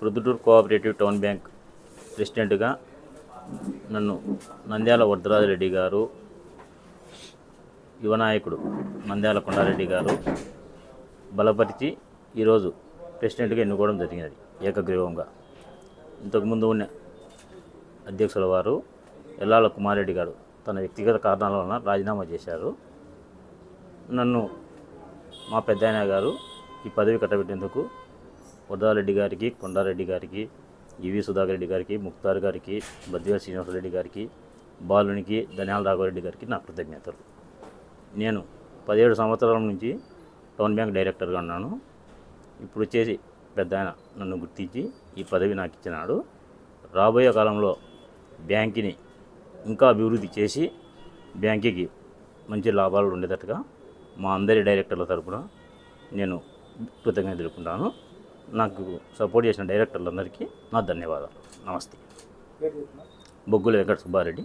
Proddatur cooperative town bank ప్రెసిడెంట్గా నన్ను నంద్యాల వరదరాజిరెడ్డి గారు, యువనాయకుడు నంద్యాల కొండారెడ్డి గారు బలపరిచి ఈరోజు ప్రెసిడెంట్గా ఎన్నుకోవడం జరిగినది ఏకగ్రీవంగా. ఇంతకుముందు ఉన్న అధ్యక్షుల వారు ఎల్లాల కుమారెడ్డి గారు తన వ్యక్తిగత కారణాల వలన రాజీనామా చేశారు. నన్ను మా పెద్దాయన గారు ఈ పదవి కట్టబెట్టేందుకు వరదారెడ్డి గారికి, కొండారెడ్డి గారికి, ఈవి సుధాకర్ రెడ్డి గారికి, ముక్తార్ గారికి, బద్వేల శ్రీనివాసరెడ్డి గారికి, బాలునికి, ధన్యాల రాఘవరెడ్డి గారికి నా కృతజ్ఞతలు. నేను 17 సంవత్సరాల నుంచి టౌన్ బ్యాంక్ డైరెక్టర్గా ఉన్నాను. ఇప్పుడు వచ్చేసి పెద్దాయన నన్ను గుర్తించి ఈ పదవి నాకు ఇచ్చినాడు. రాబోయే కాలంలో బ్యాంకుని ఇంకా అభివృద్ధి చేసి బ్యాంకుకి మంచి లాభాలు ఉండేటట్టుగా మా అందరి డైరెక్టర్ల తరపున నేను కృతజ్ఞత తెలుపుకుంటాను. నాకు సపోర్ట్ చేసిన డైరెక్టర్లందరికీ నా ధన్యవాదాలు. నమస్తే. బొగ్గుల వెంకట సుబ్బారెడ్డి.